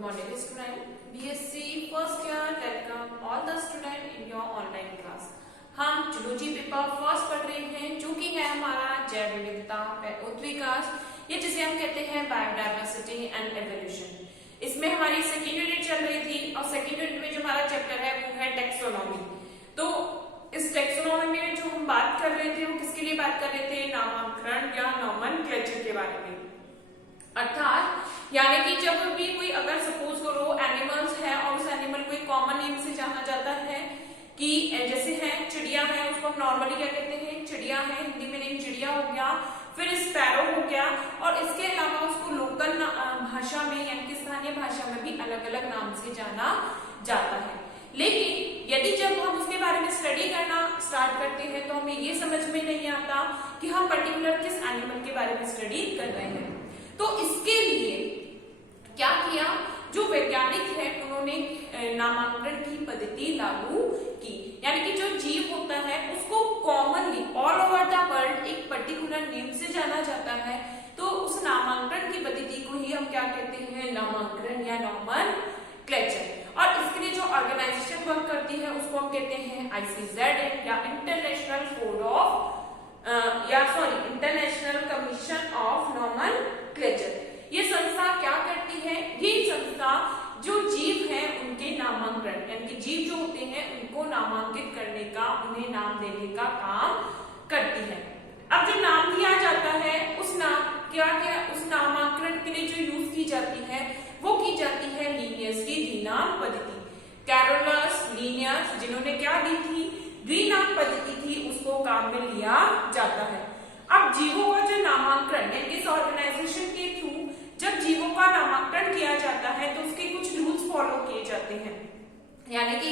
morning student. BSc first year welcome all the student in your online class. हम zoology paper first पढ़ रहे हैं जो कि है हमारा जैव विविधता उत्विकास, ये जिसे हम कहते हैं बायोडाइवर्सिटी एंड एवोल्यूशन। इसमें हमारी सेकेंड यूनिट चल रही थी और सेकेंड यूनिट में जो हमारा चैप्टर है वो है टेक्सोनॉमी। तो इस टेक्सोनॉमी में जो हम बात कर रहे थे वो किसके लिए बात कर रहे थे? नामांकन या नोमेनक्लेचर के बारे में। अर्थात यानी कि जब भी कोई अगर सपोज करो एनिमल्स है और उस एनिमल को एक कॉमन नेम से जाना जाता है कि जैसे है चिड़िया है, उसको हम नॉर्मली क्या कहते हैं? चिड़िया है, हिंदी में नेम चिड़िया हो गया, फिर स्पैरो हो गया, और इसके अलावा उसको लोकल भाषा में यानी कि स्थानीय भाषा में भी अलग अलग नाम से जाना जाता है। लेकिन यदि जब हम उसके बारे में स्टडी करना स्टार्ट करते हैं तो हमें ये समझ में नहीं आता कि हम पर्टिकुलर किस एनिमल के बारे में स्टडी कर रहे हैं। तो इसके लिए क्या किया, जो वैज्ञानिक है उन्होंने नामांकन की पद्धति लागू की, यानी कि जो जीव होता है उसको commonly all over the world एक पर्टिकुलर नेम से जाना जाता है, तो उस नामांकन की पद्धति को ही हम क्या कहते हैं? नामांकन या नोमेनक्लेचर। और इसके लिए जो ऑर्गेनाइजेशन वर्क करती है उसको हम कहते हैं ICZN या international code of international commission of nomenclature. ये संस्था क्या करती है? ये संस्था जो जीव है उनके नामांकन यानी कि जीव जो होते हैं उनको नामांकित करने का, उन्हें नाम देने का काम करती है। अब जो नाम दिया जाता है उस नाम उस नामांकन के लिए जो यूज की जाती है वो की जाती है लीनियस की द्विनाम पद्धति। कैरोलस लीनियस जिन्होंने क्या दी थी? द्विनाम पद्धति थी, उसको काम में लिया जाता है। अब जीवों का जो नामांकन यानी इस ऑर्गेनाइजेशन के थ्रू जब जीवों का नामांकन किया जाता है तो उसके कुछ रूल्स फॉलो किए जाते हैं। यानी कि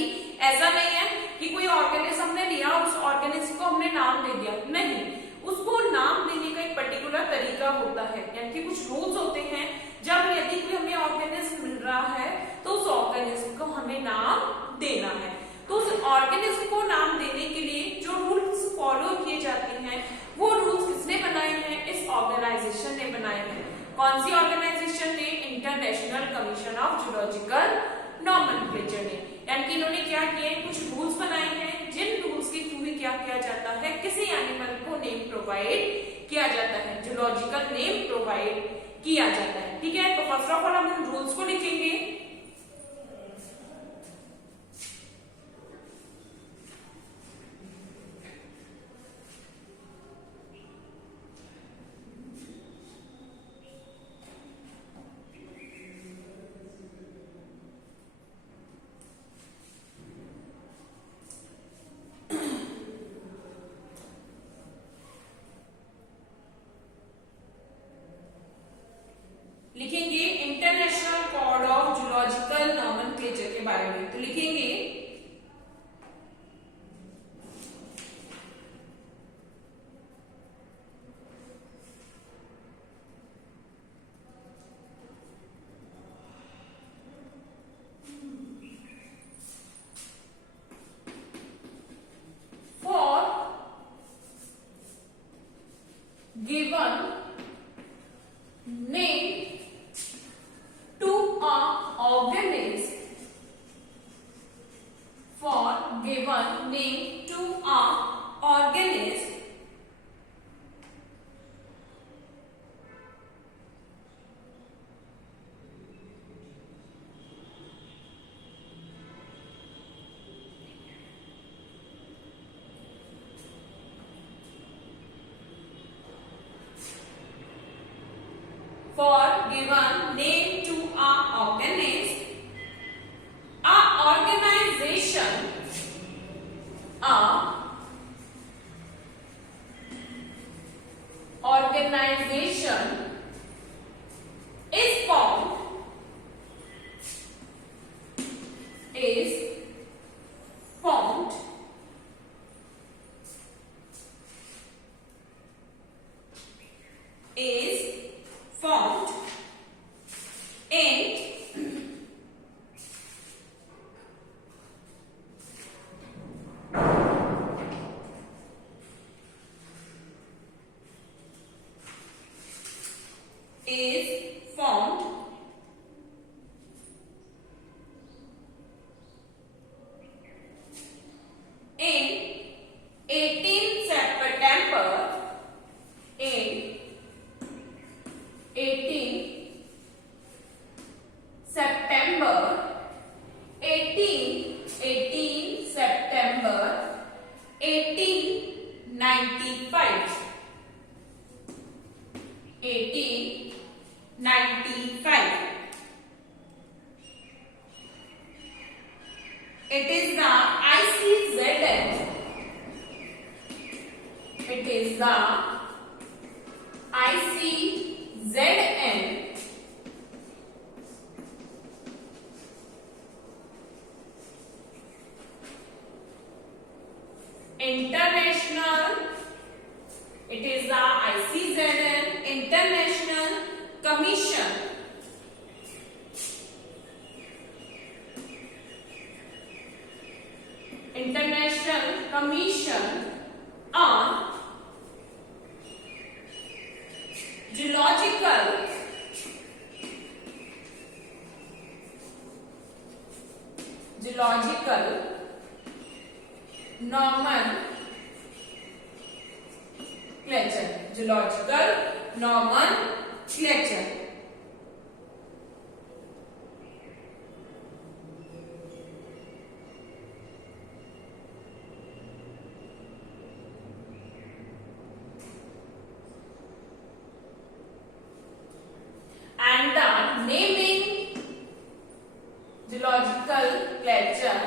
ऐसा नहीं है कि कोई ऑर्गेनिज्म हमने लिया, उस ऑर्गेनिज्म को हमने नाम दे दिया, नहीं, उसको नाम देने का एक पर्टिकुलर तरीका होता है, यानी कि कुछ रूल्स होते हैं। जब यदि कोई हमें ऑर्गेनिज्म मिल रहा है तो उस ऑर्गेनिज्म को हमें नाम देना है। तो उस ऑर्गेनिज्म को नाम देने के लिए जो रूल्स फॉलो किए जाते हैं वो रूल्स किसने बनाए हैं? इस ऑर्गेनाइजेशन ने बनाए हैं। कौन सी ऑर्गेनाइजेशन ने? International commission of zoological nomenclature ने। यानी कि इन्होंने क्या किए? कुछ रूल्स बनाए हैं जिन रूल्स के थ्रू क्या किया जाता है? किसी एनिमल को नेम प्रोवाइड किया जाता है, जूलॉजिकल नेम प्रोवाइड किया जाता है। ठीक है, तो फर्स्ट ऑफ ऑल हम उन रूल्स को लिखेंगे। लिखेंगे international code of zoological nomenclature के बारे में। तो लिखेंगे for given name to a organism, for given name to a organism for given name to a organism, a organization is formed 95. 1895. It is the ICZN. It is the ICZN. International. It is the ICZN International Commission. International Commission on Geological Nomenclature. Geological Nomenclature. And the naming geological lecture,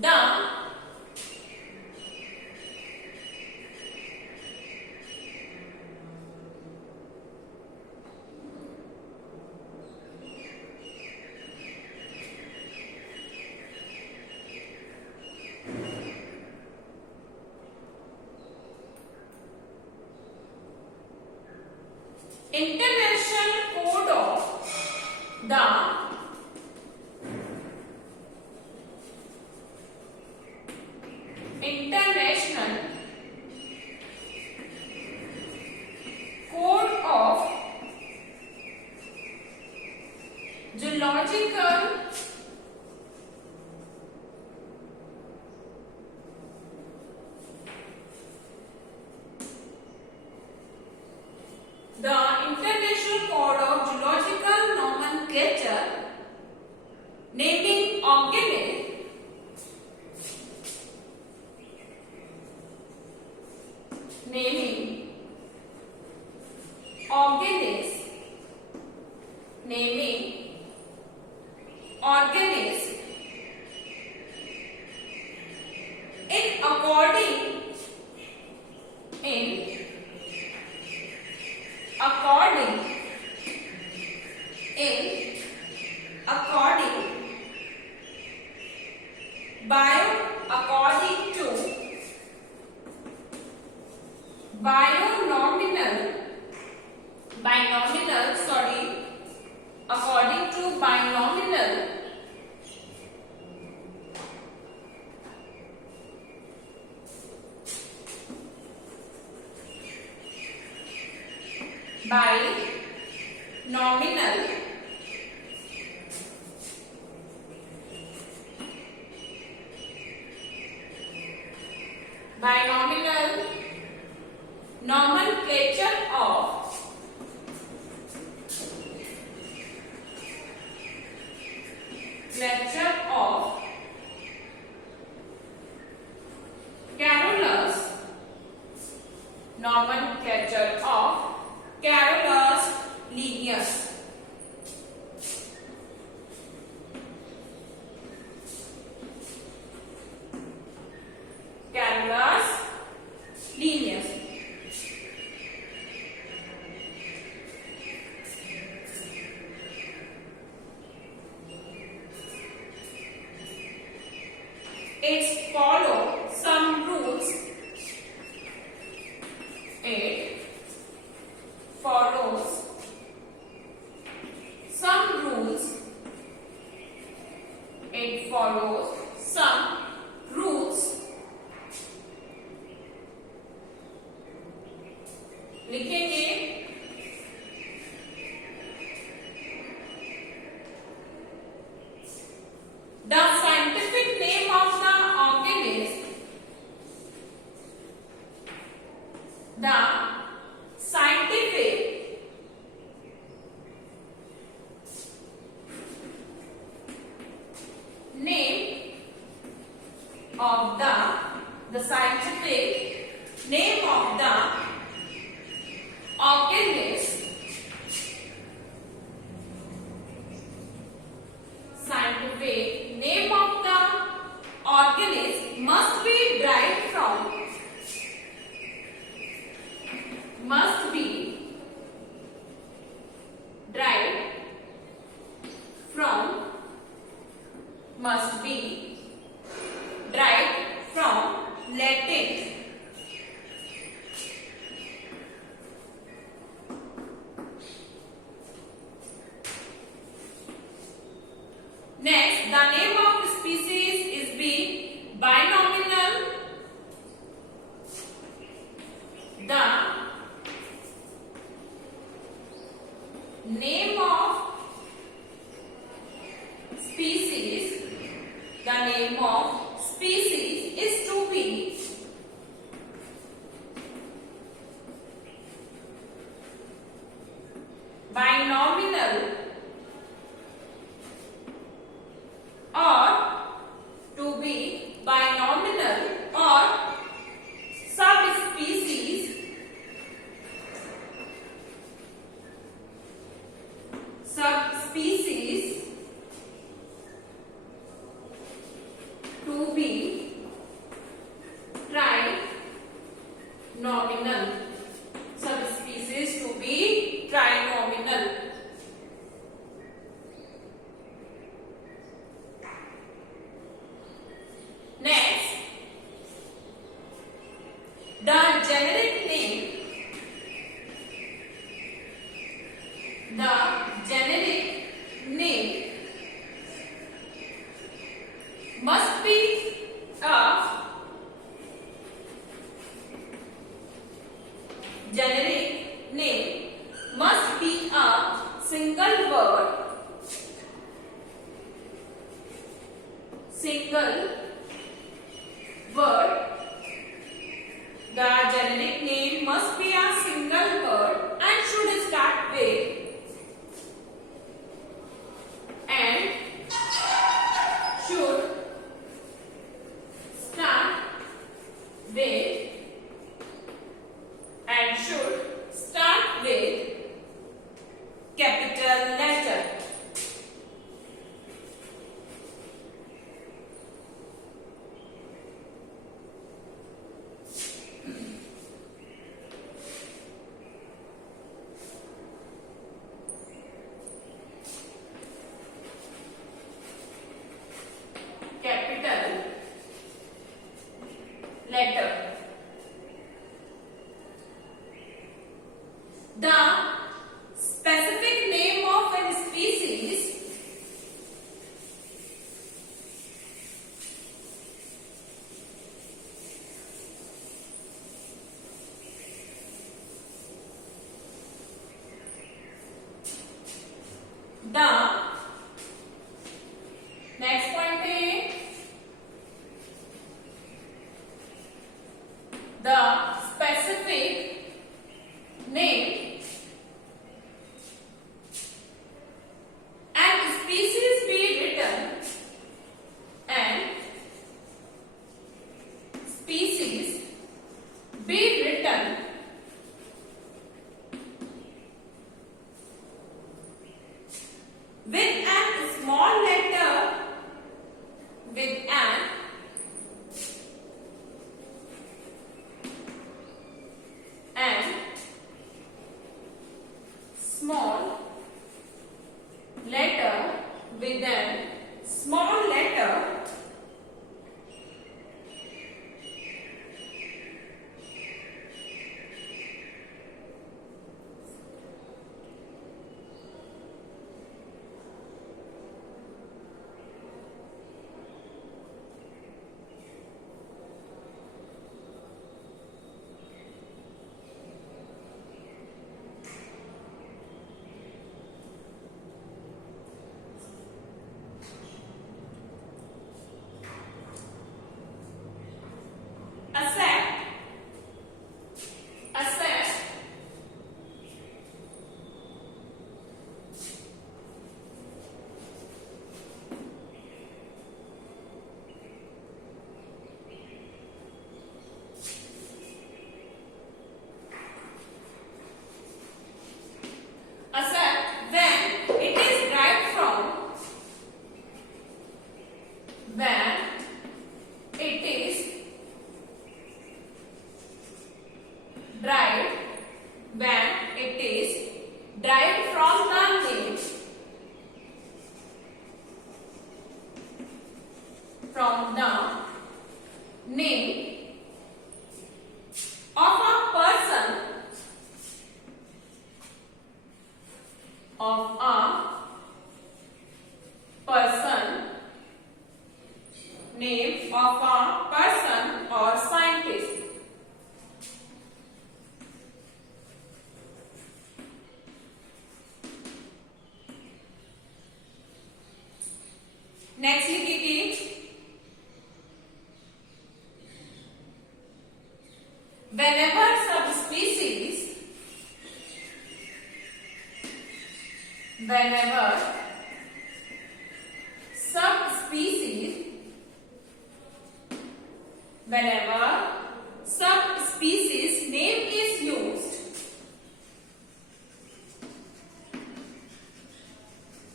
the International Code of the International Code of Geological The International Code of Geological Nomenclature, naming organism, in according according to according to binomial nomenclature of Carolus, nomenclature of Carolus Linnaeus. Carolus Linnaeus. It follows some rules. It follows some rules. It follows some rules. लिखेंगे the scientific name of the organism. The scientific name of the The scientific name of the organism. Scientific name of the organism must be derived from Latin. Next, the name of the species is binominal. The name of species is to be binomial or subspecies to be trinominal. Subspecies to be trinominal. Next, the generic name must be a single word. The generic name must be a single word and should start with capital letter. Capital letter. The specific name of a species next point is the specific name and species be written with an small letter small letter name of a person, name of a person or scientist. Next लिखिए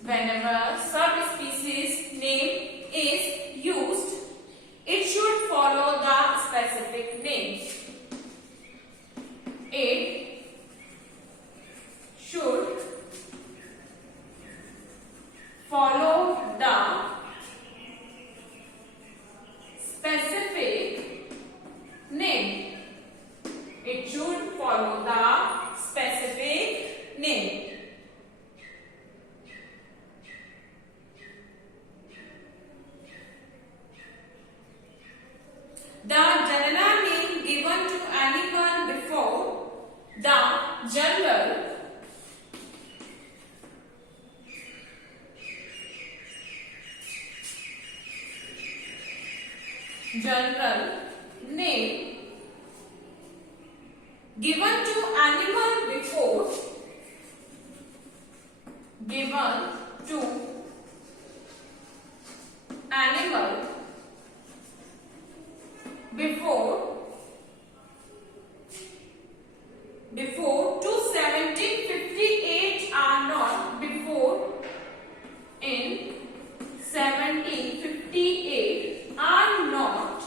whenever subspecies name is used, it should follow the specific name. It should follow the specific name. It should follow the specific name. The general name given to animal before the general name given to animal before before to 1758 are not before in 1758 are not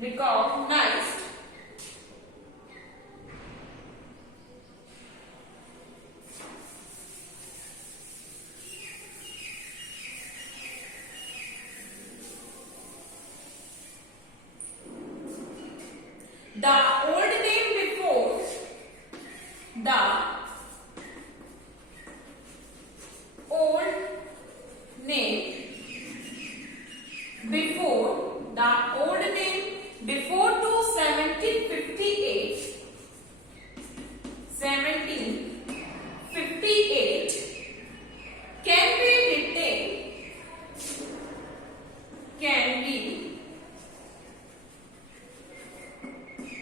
recognized the old name before the old name before to 1758 can be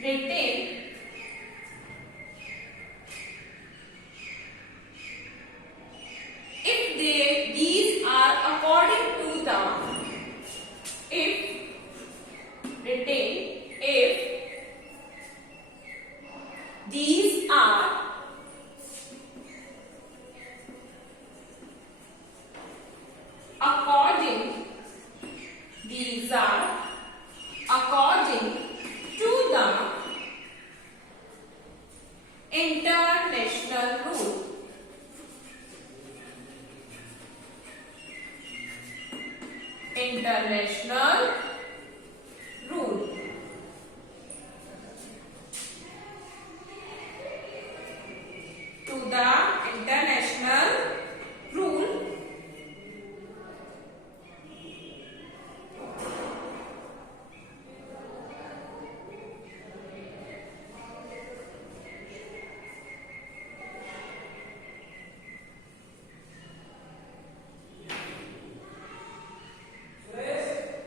retained if these are according to the if these are according to the international rule. To the international rule.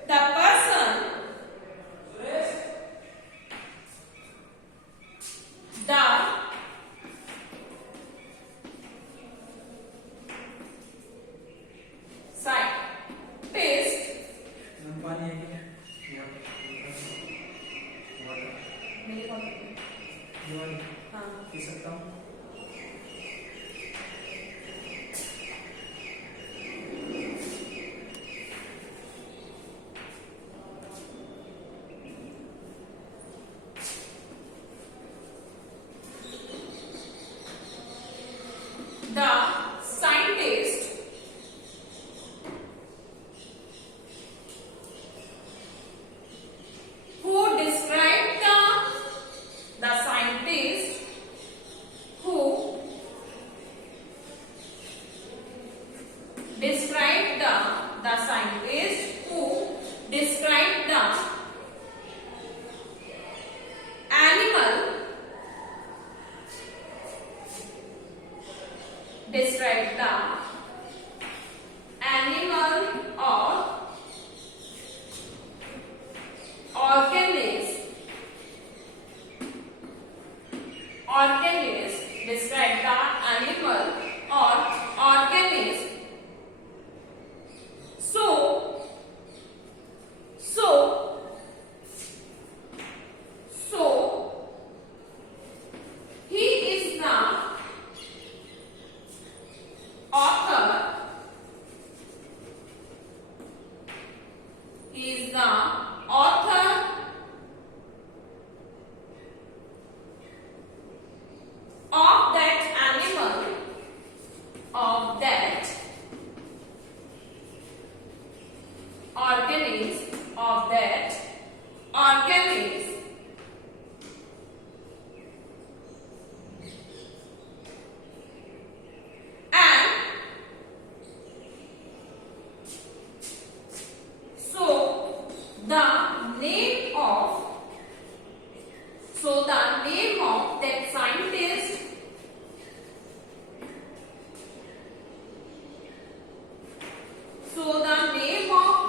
The person describe the animal or organism describe the animal or organism so he is the author. He is the author of that animal, of that organism, and so the name of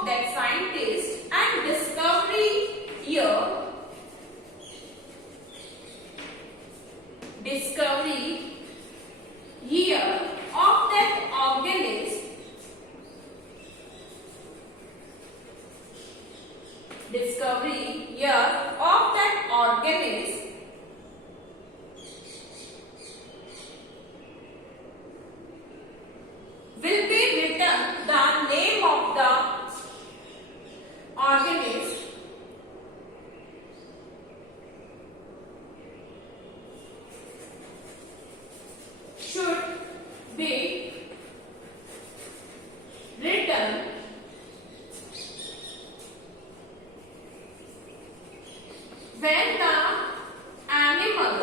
that scientist and discovery year of that organism will be written. The name of the organism should be written when the animal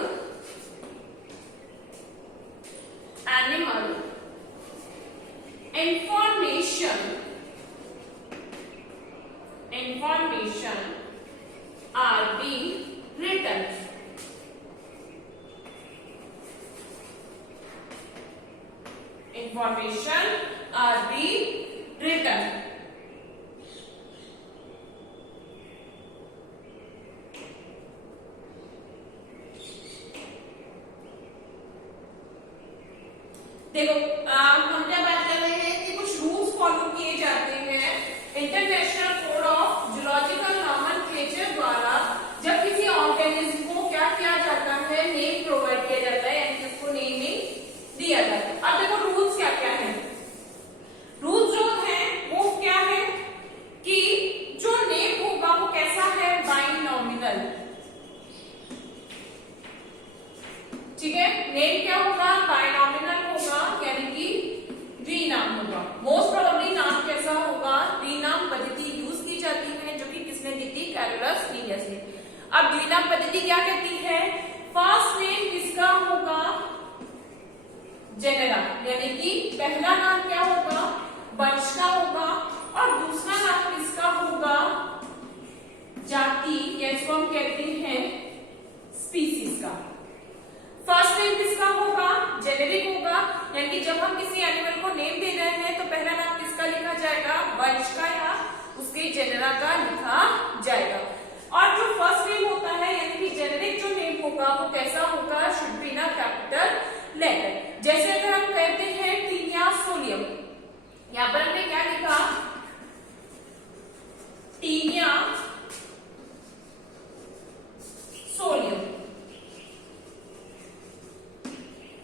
information are being written. देखो हम क्या बात कर रहे हैं कि कुछ rules follow किए जाते हैं international code of zoological nomenclature द्वारा जब किसी ऑर्गेनिज्म को क्या किया जाता है, नेम प्रोवाइड किया जाता है यानी उसको नेमिंग दिया जाता है। अब देखो रूल्स क्या क्या है। रूल्स जो है वो क्या है कि जो नेम होगा वो कैसा है, बाइनॉमिनल। ठीक है, नेम क्या होगा, बाइनॉमिनल होगा यानी कि द्विनाम होगा। मोस्ट प्रोबेबली नाम कैसा होगा, द्विनाम पद्धति यूज की जाती है जो कि किसने दी थी, कैरोलस लीनियस ने। अब द्विनाम पद्धति क्या कहती है, फर्स्ट नेम किसका होगा, जेनेरा यानी कि पहला नाम क्या होगा, वंश का होगा और दूसरा नाम किसका होगा, जाति या इसको हम कहते हैं स्पीसीज का। फर्स्ट नेम किसका होगा, जेनेरिक होगा यानी कि जब हम किसी एनिमल को नेम दे रहे हैं तो पहला नाम किसका लिखा जाएगा, वंश का या उसके जेनेरा का लिखा जाएगा। और जो फर्स्ट नेम होता है यानी कि जेनेरिक जो नेम होगा वो कैसा होगा, should be in capital letter. जैसे अगर हम कहते हैं टीनिया सोलियम, यहाँ पर हमने क्या लिखा, टीनिया सोलियम,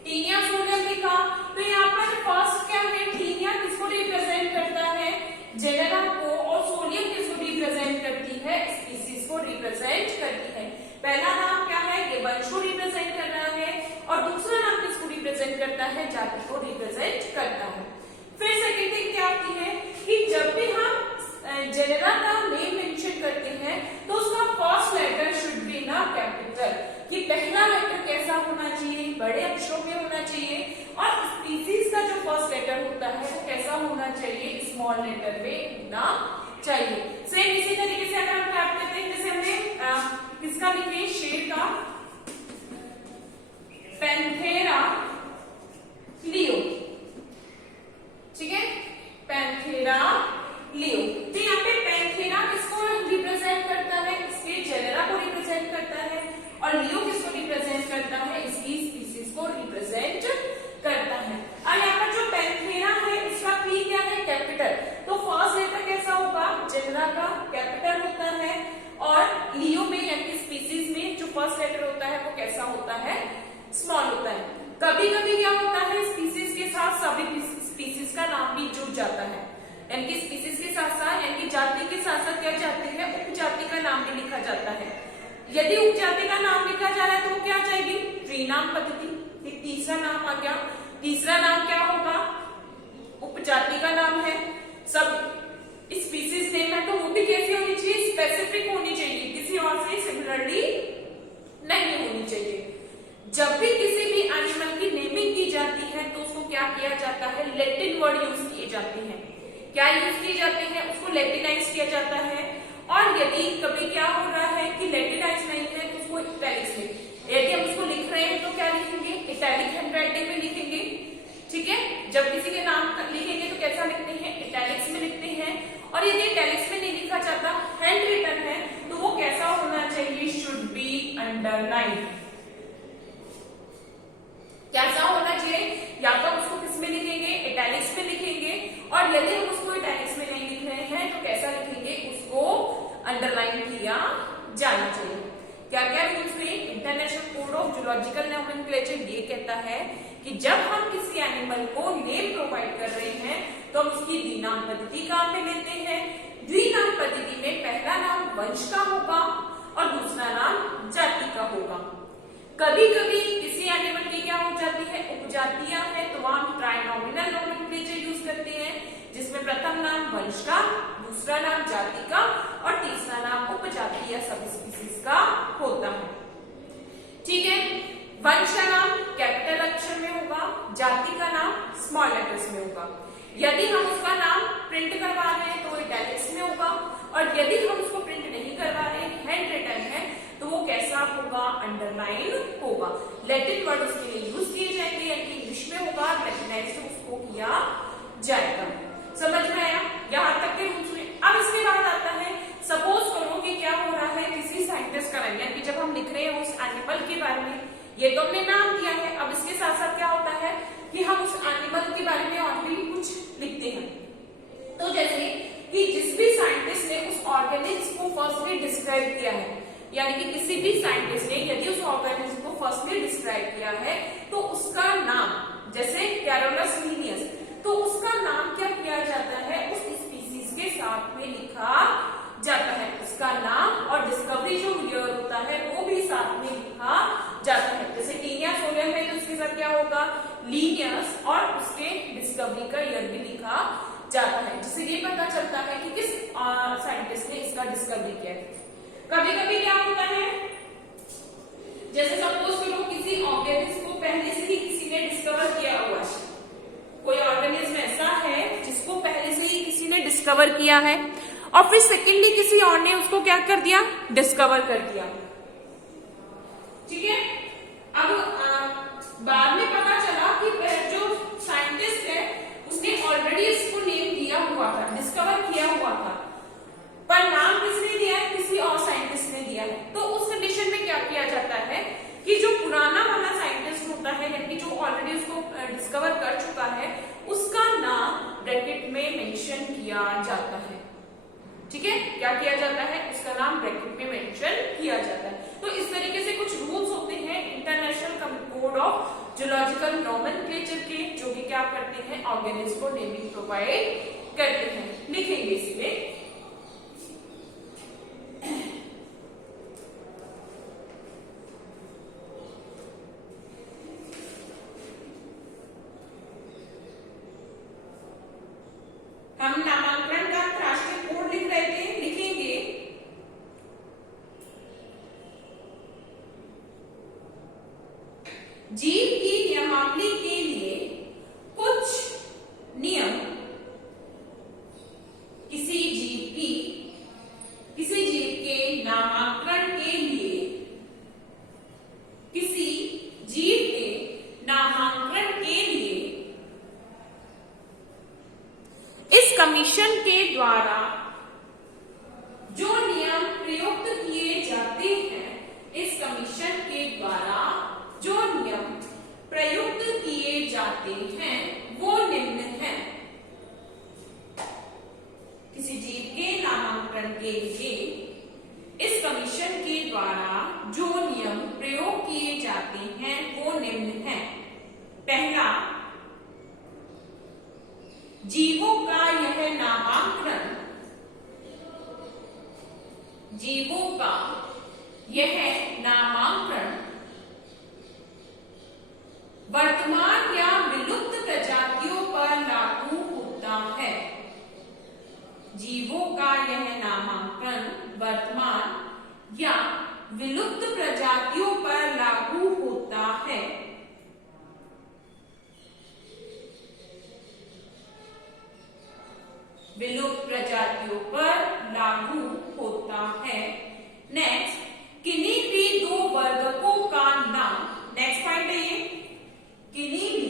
टीनिया सोलियम लिखा तो यहाँ पर फर्स्ट क्या है, टीनिया किसको रिप्रेजेंट करता है, जेनेरा को, और सोलियम किसको रिप्रेजेंट करती है, स्पीसीज को रिप्रेजेंट करती है। पहला नाम क्या है, ये वंश को रिप्रेजेंट कर रहा है और दूसरा नाम किसको रिप्रेजेंट करता है, जाति को रिप्रेजेंट करता है। फिर सेकेंड थिंग क्या आती है कि जब भी हम जेनेरा का नेम मेंशन करते हैं तो उसका first letter should be in capital, कि पहला लेटर कैसा होना चाहिए, बड़े अक्षरों में होना चाहिए और स्पीसीज का जो फर्स्ट लेटर होता है वो कैसा होना चाहिए, स्मॉल लेटर में होना चाहिए। सेम इसी तरीके से अगर हम बात करते हैं, जैसे हमने किसका लिखे, शेर का, पैंथेरा लियो, यदि उपजाति का नाम लिखा जा रहा है तो क्या जाएगी, ट्री नाम पद्धति। फिर तीसरा नाम आ गया, तीसरा नाम क्या होगा, उपजाति का नाम है, सब स्पीसीज नेम है, तो वो भी कैसी होनी चाहिए, स्पेसिफिक होनी चाहिए, किसी और से सिमिलरली नहीं होनी चाहिए। जब भी किसी भी एनिमल की नेमिंग की जाती है तो उसको क्या किया जाता है, लैटिन वर्ड यूज किए जाते हैं। क्या यूज किए जाते हैं, उसको लैटिनाइज किया जाता है। और यदि कभी क्या हो रहा है कि लैटिनाइज नहीं है तो उसको इटैलिक्स में, यदि हम उसको लिख रहे हैं तो क्या लिखेंगे, इटैलिक हैंडराइटिंग में लिखेंगे। ठीक है, जब किसी के नाम लिखेंगे तो कैसा लिखते हैं, इटैलिक्स में लिखते हैं। और यदि इटैलिक्स में नहीं लिखा जाता, हैंड रिटन है, तो वो कैसा होना चाहिए, शुड बी अंडरलाइन। कैसा होना चाहिए, या तो हम उसको किस में लिखेंगे, इटैलिक्स में लिखेंगे। और यदि हम उसको इटैलिक्स में नहीं लिख रहे हैं तो कैसा लिखेंगे, उसको अंडरलाइन किया जाना चाहिए। क्या क्या रूल्स में, international code of zoological nomenclature ये कहता है कि जब हम किसी एनिमल को नेम प्रोवाइड कर रहे हैं तो हम उसकी द्विनाम पद्धति काम में लेते हैं। द्विनाम पद्धति में पहला नाम वंश का होगा और दूसरा नाम जाति का होगा। कभी कभी किसी एनिमल की क्या हो जाती है, उपजातियां हैं, तो वहां हम ट्राइनोमिनल नोमेनक्लेचर यूज करते हैं, जिसमें प्रथम नाम वंश का, दूसरा नाम जाति का और तीसरा नाम उपजाति या सब स्पीसीज का होता है। ठीक है, वंश का नाम कैपिटल अक्षर में होगा, जाति का नाम स्मॉल लेटर्स में होगा। यदि हम उसका नाम प्रिंट करवा रहे हैं तो इटैलिक्स में होगा, और यदि हम उसको प्रिंट नहीं करवा रहे, हैंड रिटन है, तो वो कैसा होगा, अंडरलाइन होगा। लैटिन वर्ड उसके लिए यूज किए जाएंगे, यानी इंग्लिश में होगा, लैटिनाइज उसको किया जाएगा। समझ में आया, यहाँ तक के रूल्स में। अब इसके बाद आता है, सपोज करो कि क्या हो रहा है, किसी साइंटिस्ट का नाम, यानी जब हम लिख रहे हैं उस एनिमल के बारे में, ये तो हमने नाम दिया है, अब इसके साथ साथ क्या होता है कि हम उस एनिमल के बारे में और भी कुछ लिखते हैं। तो जैसे कि जिस भी साइंटिस्ट ने उस ऑर्गेनिज्म को फर्स्टली डिस्क्राइब किया है, यानी कि किसी भी साइंटिस्ट ने यदि उस ऑर्गेनिज्म को फर्स्टली डिस्क्राइब किया है तो उसका नाम, जैसे कैरोलस लीनियस, तो उसका नाम क्या किया जाता है, उस स्पीसीज के साथ में लिखा जाता है। उसका नाम और डिस्कवरी जो ईयर होता है वो भी साथ में लिखा जाता है। जैसे टीनिया सोलियम है तो उसके साथ क्या होगा, लीनियस, और उसके डिस्कवरी का ईयर भी लिखा जाता है, जिससे ये पता चलता है कि किस साइंटिस्ट ने इसका डिस्कवरी किया है। कभी कभी क्या होता है, जैसे सपोज करो किसी ऑर्गेनिज्म को पहले से ही किसी ने डिस्कवर किया हुआ है, कोई ऑर्गेनिज्म ऐसा है जिसको पहले से ही किसी ने डिस्कवर किया है और फिर सेकेंडली किसी और ने उसको क्या कर दिया, डिस्कवर कर दिया। ठीक है, अब बाद में पता चला कि जो साइंटिस्ट है उसने ऑलरेडी इसको नेम दिया हुआ था, डिस्कवर किया हुआ था, पर नाम किसने दिया है, किसी और साइंटिस्ट ने दिया है। तो उस कंडीशन में क्या किया जाता है कि जो पुराना वाला साइंटिस्ट होता है, यानी कि जो ऑलरेडी उसको डिस्कवर कर चुका है, उसका नाम ब्रैकेट में मेंशन किया जाता है। ठीक है, क्या किया जाता है, उसका नाम ब्रैकेट में मेंशन किया जाता है। तो इस तरीके से कुछ रूल्स होते हैं international code of zoological nomenclature के, जो कि क्या करते हैं, ऑर्गेनिज्म को नेमिंग प्रोवाइड करते हैं। लिखेंगे इसमें, हम नामांकन का राष्ट्रीय कोड लिख रहे थे, लिखेंगे जीव की नियमावली के लिए कुछ नियम, किसी जीव के नामांकन के लिए, किसी जीव के नामांकन के लिए इस कमीशन के द्वारा जो नियम प्रयुक्त किए जाते हैं, इस कमीशन के द्वारा जो नियम प्रयुक्त किए जाते हैं वो निम्न हैं। किसी जीव के नामांकन के लिए इस कमीशन के द्वारा जो नियम प्रयोग किए जाते हैं वो निम्न हैं। पहला, जीवों का यह नामांकन, जीवों का यह नामांकन वर्तमान या विलुप्त प्रजातियों पर लागू होता है। जीवों का यह नामांकन वर्तमान या विलुप्त प्रजातियों पर लागू होता है। विलुप्त प्रजातियों पर लागू होता है। नेक्स्ट, किन्हीं भी दो वर्गकों का नाम, नेक्स्ट पॉइंट है ये, किन्हीं भी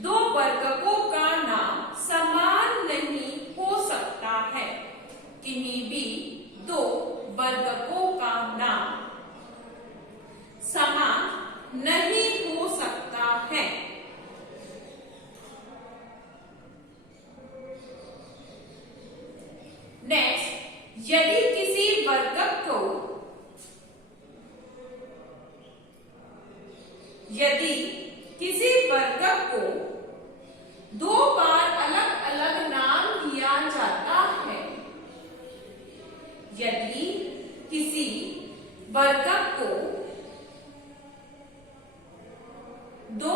दो वर्गकों का नाम समान नहीं हो सकता है। किन्हीं भी दो वर्गकों का नाम समान नहीं हो सकता है। नेक्स्ट, यदि किसी वर्गक को दो बार अलग अलग नाम दिया जाता है, यदि किसी वर्गक को दो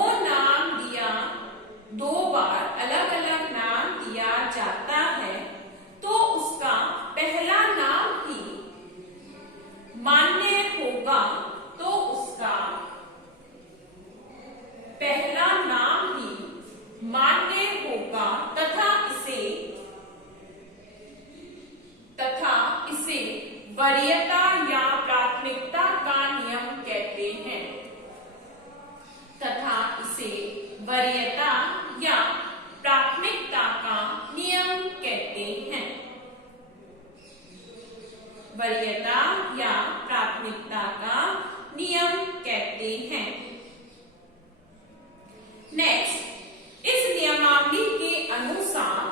बार अलग अलग नाम दिया जाता है, तो उसका पहला नाम ही मान्य होगा। तो उसका पहला नाम ही मान्य होगा तथा इसे वरीयता या प्राथमिकता का नियम कहते हैं। तथा इसे वरीयता या प्राथमिकता का नियम कहते हैं। वरीयता या प्राथमिकता का नियम कहते हैं। नेक्स्ट, इस नियमावली के अनुसार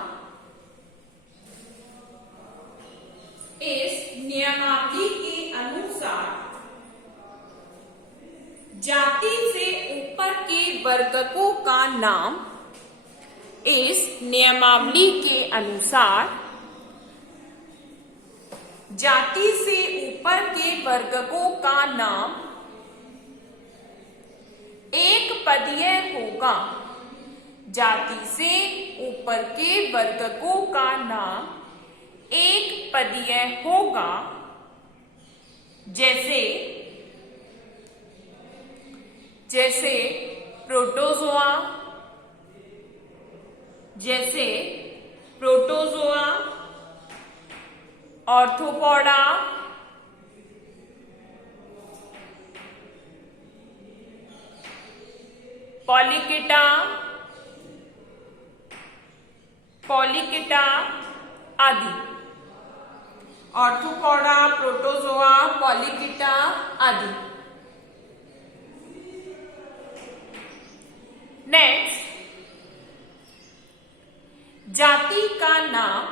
जाति से ऊपर के वर्गकों का नाम, इस नियमावली के अनुसार जाति से ऊपर के वर्गकों का नाम एक पदीय होगा। जाति से ऊपर के वर्गकों का नाम एक पदीय होगा। जैसे प्रोटोजोआ, ऑर्थोपोडा, पॉलीकेटा आदि। ऑर्थोपोडा, प्रोटोजोआ, पॉलीकेटा आदि। नेक्स्ट, जाति का नाम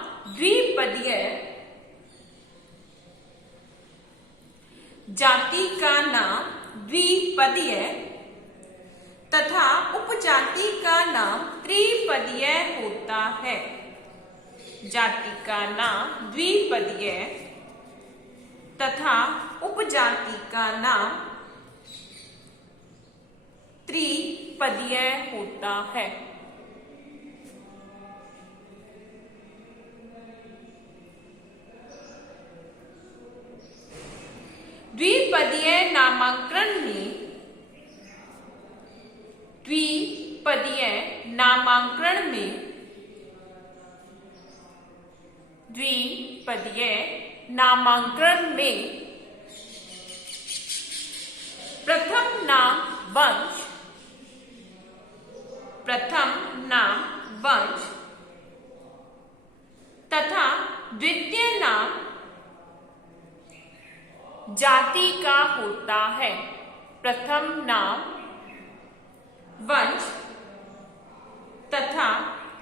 द्विपदीय तथा उपजाति का नाम त्रिपदीय होता है। जाति का नाम द्विपदीय तथा उपजाति का नाम त्रिपदीय होता है। द्विपदीय नामांकन में प्रथम नाम वंश तथा द्वितीय नाम जाति का होता है। प्रथम नाम वंश तथा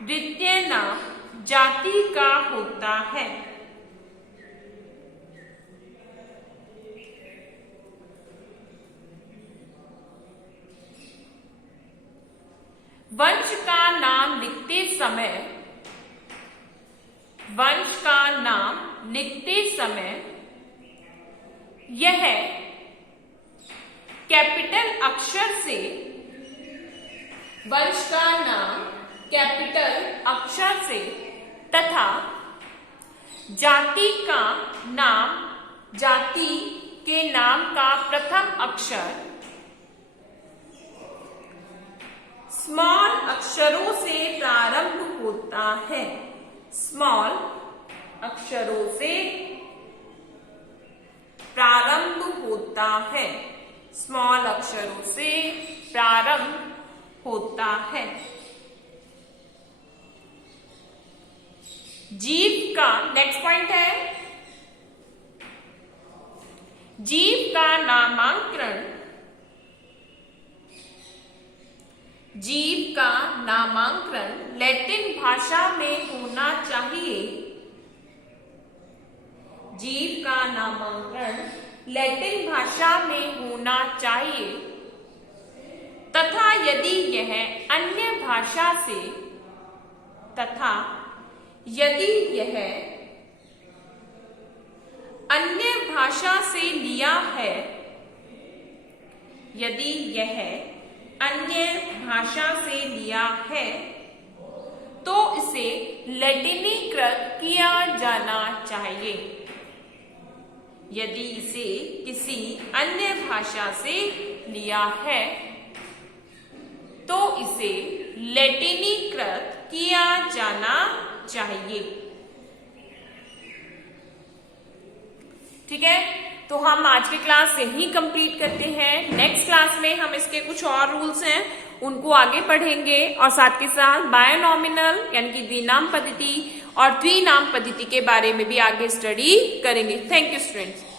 द्वितीय नाम जाति का होता है। वंश का नाम लिखते समय यह कैपिटल अक्षर से, वंश का नाम कैपिटल अक्षर से तथा जाति का नाम, जाति के नाम का प्रथम अक्षर स्मॉल अक्षरों से प्रारंभ होता है। स्मॉल अक्षरों से प्रारंभ होता है। स्मॉल अक्षरों से प्रारंभ होता है। जीव का नेक्स्ट पॉइंट है, जीव का नामांकन, जीव का नामांकन लैटिन भाषा में होना चाहिए। जीव का नामांकन लैटिन भाषा में होना चाहिए तथा यदि यह अन्य भाषा से, तथा यदि यह अन्य भाषा से लिया है, यदि यह अन्य भाषा से लिया है तो इसे लैटिनीकृत किया जाना चाहिए। यदि इसे किसी अन्य भाषा से लिया है तो इसे लैटिनीकृत किया जाना चाहिए। ठीक है, तो हम आज की क्लास यही कंप्लीट करते हैं। नेक्स्ट क्लास में हम इसके कुछ और रूल्स हैं उनको आगे पढ़ेंगे और साथ के साथ बायोनॉमिनल यानी कि द्विनाम पद्धति और द्विनाम पद्धति के बारे में भी आगे स्टडी करेंगे। Thank you students.